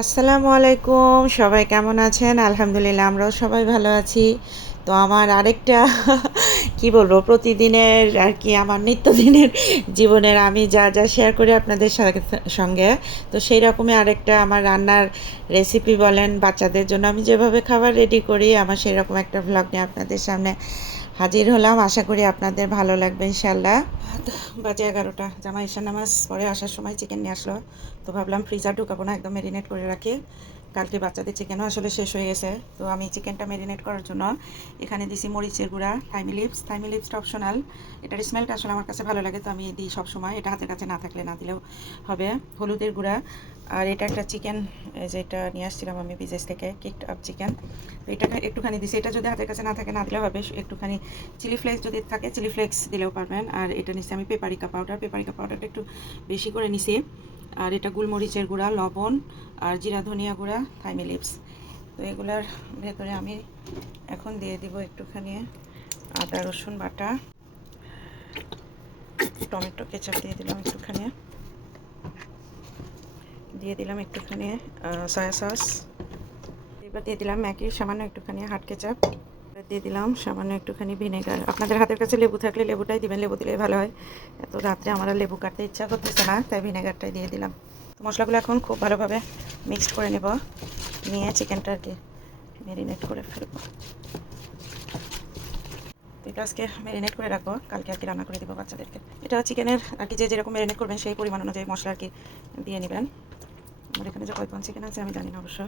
আসসালামু আলাইকুম, সবাই কেমন আছেন? আলহামদুলিল্লাহ আমরাও সবাই ভালো আছি। তো আমার আরেকটা কি বলবো, প্রতিদিনের আর কি আমার নিত্যদিনের জীবনের আমি যা শেয়ার করি আপনাদের সঙ্গে, তো সেই রকমই আরেকটা আমার রান্নার রেসিপি বলেন, বাচ্চাদের জন্য আমি যেভাবে খাবার রেডি করি আমার সেরকম একটা ভ্লগ নিয়ে আপনাদের সামনে হাজির হলাম। আশা করি আপনাদের ভালো লাগবে ইনশাল্লাহ। বাজে 11টা, জামাই ঈশান নামাজ পরে আসার সময় চিকেন নিয়ে আসলো। তো ভাবলাম ফ্রিজার ঢুকাবো না, একদম ম্যারিনেট করে রাখি। কালকে বাচ্চাদের চিকেনও আসলে শেষ হয়ে গেছে, তো আমি চিকেনটা ম্যারিনেট করার জন্য এখানে দিছি মরিচের গুঁড়া, থাইমি লিপসটা অপশনাল। এটার স্মেলটা আসলে আমার কাছে ভালো লাগে, তো আমি দিই সবসময়, এটা হাতের কাছে না থাকলে না দিলেও হবে। হলুদের গুঁড়া, আর এটা একটা চিকেন যেটা নিয়ে আসছিলাম আমি বিজেস থেকে, কিকড আপ চিকেন, তো এটা একটুখানি দিছি। এটা যদি হাতের কাছে না থাকে না দিলেও হবে, একটুখানি চিলি ফ্লেক্স যদি থাকে চিলি ফ্লেক্স দিলেও পারবেন। আর এটা নিছি আমি পেপারিকা পাউডারটা একটু বেশি করে নিছি। আর এটা গোলমরিচের গুঁড়া, লবণ, আর জিরা ধনিয়া গুঁড়া, থাইমি লিপস। তো এগুলার ভেতরে আমি এখন দিয়ে দিব একটুখানি আদা রসুন বাটা, টমেটো কেচাপ দিয়ে দিলাম একটুখানি, দিয়ে দিলাম একটুখানি সয়া সস, এবার দিয়ে দিলাম ম্যাগি সামান্য একটুখানি হাট কেচাপ, দিয়ে দিলাম সামান্য একটুখানি ভিনেগার। আপনাদের হাতের কাছে লেবু থাকলে লেবুটাই দিবেন, লেবু দিলে ভালো হয়। এত রাত্রে আমার লেবু কাটতে ইচ্ছা করতেছে না, তাই ভিনেগারটাই দিয়ে দিলাম। তো মশলাগুলো এখন খুব ভালোভাবে মিক্সড করে নেব, নিয়ে চিকেনটা আর কি ম্যারিনেট করে ফেলবো। তো এটা আজকে ম্যারিনেট করে রাখবো, কালকে আর কি রান্না করে দেবো বাচ্চাদেরকে। এটা চিকেনের আর কি যে যেরকম ম্যারিনেট করবেন সেই পরিমাণ অনুযায়ী মশলা আর কি দিয়ে নেবেন। আমার এখানে যে কয় পাউন্ড চিকেন আছে আমি জানি না অবশ্য।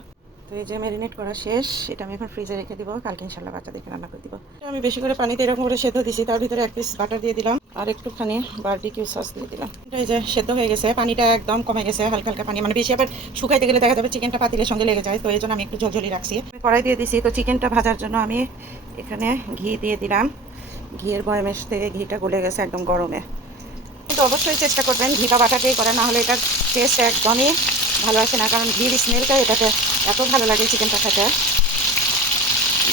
তো এই যে ম্যারিনেট করা শেষ, এটা আমি এখন ফ্রিজে রেখে দিব, কালকে ইনশাল্লাহ বাচ্চাদেরকে রান্না করে দিব। আমি বেশি করে পানিতে এরকম করে সেদ্ধ দিছি, তার ভিতরে 1 পিস বাটার দিয়ে দিলাম আর একটুখানি বারবিকিউ সস দিয়ে দিলাম। এই যে সেদ্ধ হয়ে গেছে, পানিটা একদম কমে গেছে, হালকা হালকা পানি, মানে বেশি আবার শুকাইতে গেলে দেখা যাবে চিকেনটা পাতিলের সঙ্গে লেগে যায়, তো এই জন্য আমি একটু ঝোলঝলি রাখছি। কড়াই দিয়ে দিছি, তো চিকেনটা ভাজার জন্য আমি এখানে ঘি দিয়ে দিলাম। ঘিয়ের বয়মের থেকে ঘিটা গলে গেছে একদম গরমে, কিন্তু অবশ্যই চেষ্টা করবেন ঘিটা বাটা দিয়ে করেন, নাহলে এটার টেস্ট একদমই ভালো আসে না, কারণ ঘির স্মেলটা এটাতে এত ভালো লাগে চিকেনটা খেতে।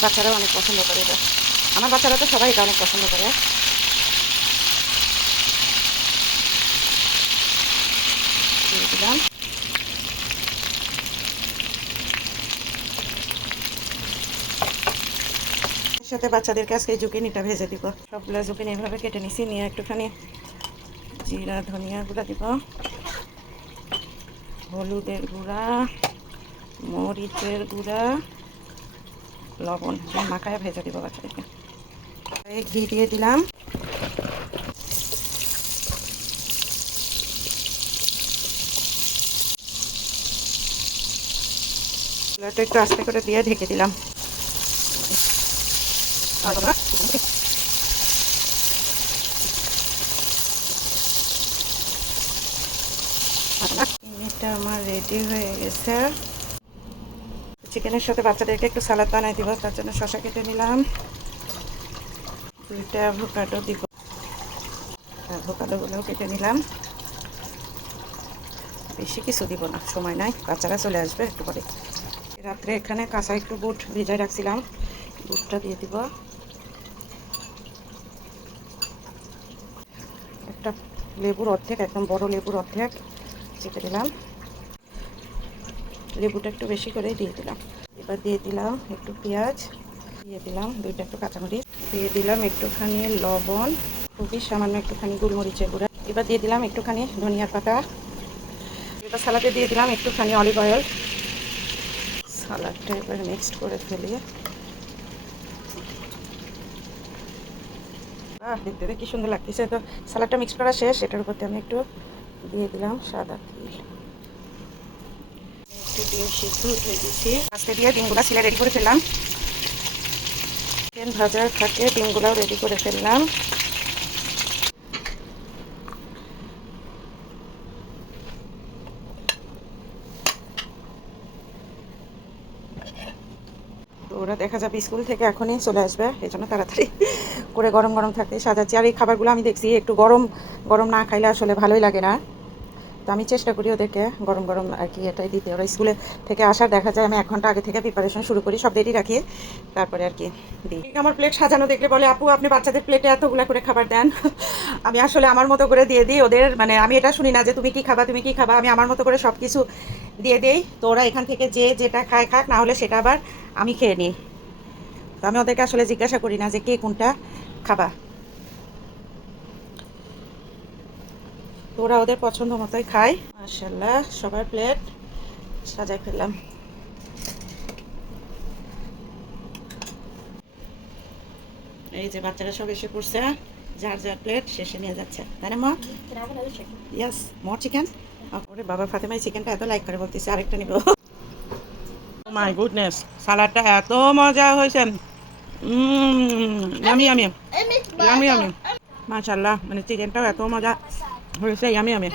বাচ্চারাও অনেক পছন্দ করে এটা, আমার বাচ্চারা তো সবাই এটা অনেক পছন্দ করে। দিয়ে দিলাম এর সাথে বাচ্চাদেরকে আজকে জুকিনিটা ভেজে দিব। সবগুলো জুকিনি এভাবে কেটে নিছি, নিয়ে একটুখানি জিরা ধনিয়া গুঁড়া দিব, হলুদের গুঁড়া, মরিচের গুঁড়া, লবণ দিয়ে মাখায় ভেজে দিব বাচ্চাদেরকে। ঘি দিয়ে দিলাম, একটু আস্তে করে দিয়ে ঢেকে দিলাম। এটা আমার রেডি হয়ে গেছে। চিকেনের সাথে বাচ্চাদেরকে একটু সালাদ বানাই দিব, তার জন্য শসা কেটে নিলাম, 2টা অ্যাভোকাডো দিব, অ্যাভোকাডোগুলোও কেটে নিলাম। বেশি কিছু দিব না, সময় নাই, বাচ্চারা চলে আসবে একটু পরে। রাত্রে এখানে কাঁচা একটু বুট ভিজাই রাখছিলাম, বুটটা দিয়ে দিব। একটা লেবুর অর্ধেক, একদম বড় লেবুর অর্ধেক চেপে দিলাম, লেবুটা একটু বেশি করে দিয়ে দিলাম। এবার দিয়ে দিলাম একটু পেঁয়াজ, দিয়ে দিলাম 2টা একটু কাঁচামরিচ, দিয়ে দিলাম একটুখানি লবণ, খুবই সামান্য একটুখানি গোলমরিচের গুঁড়া। এবার দিয়ে দিলাম একটুখানি ধনিয়ার পাতা। এবার সালাদে দিয়ে দিলাম একটুখানি অলিভ অয়েল। সালাদটা এবার মিক্সড করে ফেলি। দেখতে কি সুন্দর লাগতেছে। তো সালাদটা মিক্স করা শেষ, এটার উপর আমি একটু দিয়ে দিলাম সাদা তিল, একটু ডিম সিদ্ধ উঠে দিচ্ছি, আস্তে দিয়ে ডিমগুলো ছিলে রেডি করে ফেললাম। চিকেন ভাজার থাকে ডিমগুলোও রেডি করে ফেললাম। তো ওরা দেখা যাবে স্কুল থেকে এখনই চলে আসবে, এই জন্য তাড়াতাড়ি করে গরম গরম থাকতে সাজাচ্ছি। আর এই খাবারগুলো আমি দেখছি একটু গরম গরম না খাইলে আসলে ভালোই লাগে না, তো আমি চেষ্টা করি ওদেরকে গরম গরম আর কি এটাই দিতে। ওরা স্কুলে থেকে আসার দেখা যায় আমি 1 ঘন্টা আগে থেকে প্রিপারেশন শুরু করি, সব রেডি রাখি, তারপরে আর কি দিই। আমার প্লেট সাজানো দেখলে বলে, আপু আপনি বাচ্চাদের প্লেটে এতগুলা করে খাবার দেন। আমি আসলে আমার মতো করে দিয়ে দিই ওদের, মানে আমি এটা শুনি না যে তুমি কি খাবা তুমি কি খাবা, আমি আমার মতো করে সব কিছু দিয়ে দেই। তো ওরা এখান থেকে যে যেটা খায় খাক, না হলে সেটা আবার আমি খেয়ে নিই। তো আমি ওদেরকে আসলে জিজ্ঞাসা করি না যে কে কোনটা খাবা, তো ওরা ওদের পছন্দ মতোই খায়। মাশাআল্লাহ সবার প্লেট সাজাই ফেললাম। এই যে বাচ্চারা সব এসে পড়ছে, যার যার প্লেট শেষে নিয়ে যাচ্ছে, তাই না মা? ইয়াস, মোর চিকেন। ওরে বাবা, ফাতেমা এই চিকেনটা এত লাইক করে বলতেছে আরেকটা নিব। মাই গুডনেস, সালাডটা এত মজা হয়েছে। ইয়ামি ইয়ামি ইয়ামি ইয়ামি, মাশাআল্লাহ, মানে চিকেনটাও এত মজা হয়েছে, ইয়ামি ইয়ামি।